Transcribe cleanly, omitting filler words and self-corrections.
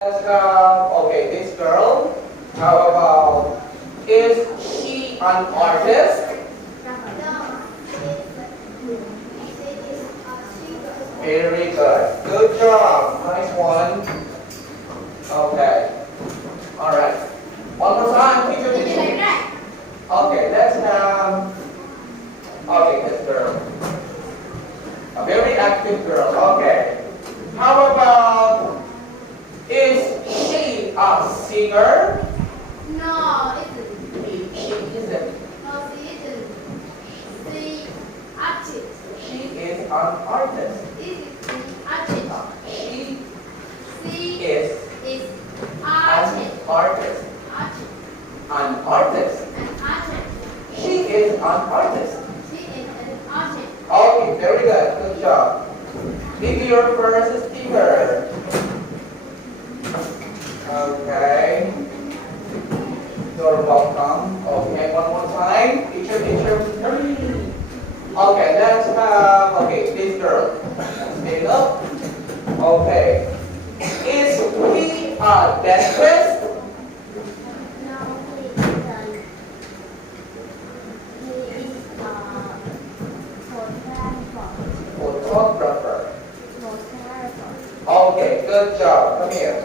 Okay, this girl, how about, is she an artist? Very good. Good job. Nice one. Okay. Alright. One more time. Teacher. Okay, let's okay, this girl. A very active girl. Okay. How about, is she a singer? No, it isn't. She isn't. No, she isn't. She artist. She is an artist. It is an artist. She She is is an artist. artist. Artist. An artist. An artist. She is an artist. She is an artist. Okay, very good. Good job. Give me your first speaker. Okay. You're welcome. Okay, one more time. Teacher. Okay, let's have, okay, this girl. Stand up. Okay. Is he a dentist? No, he isn't. He is a photographer. Photographer. Photographer. Okay, good job. Come here.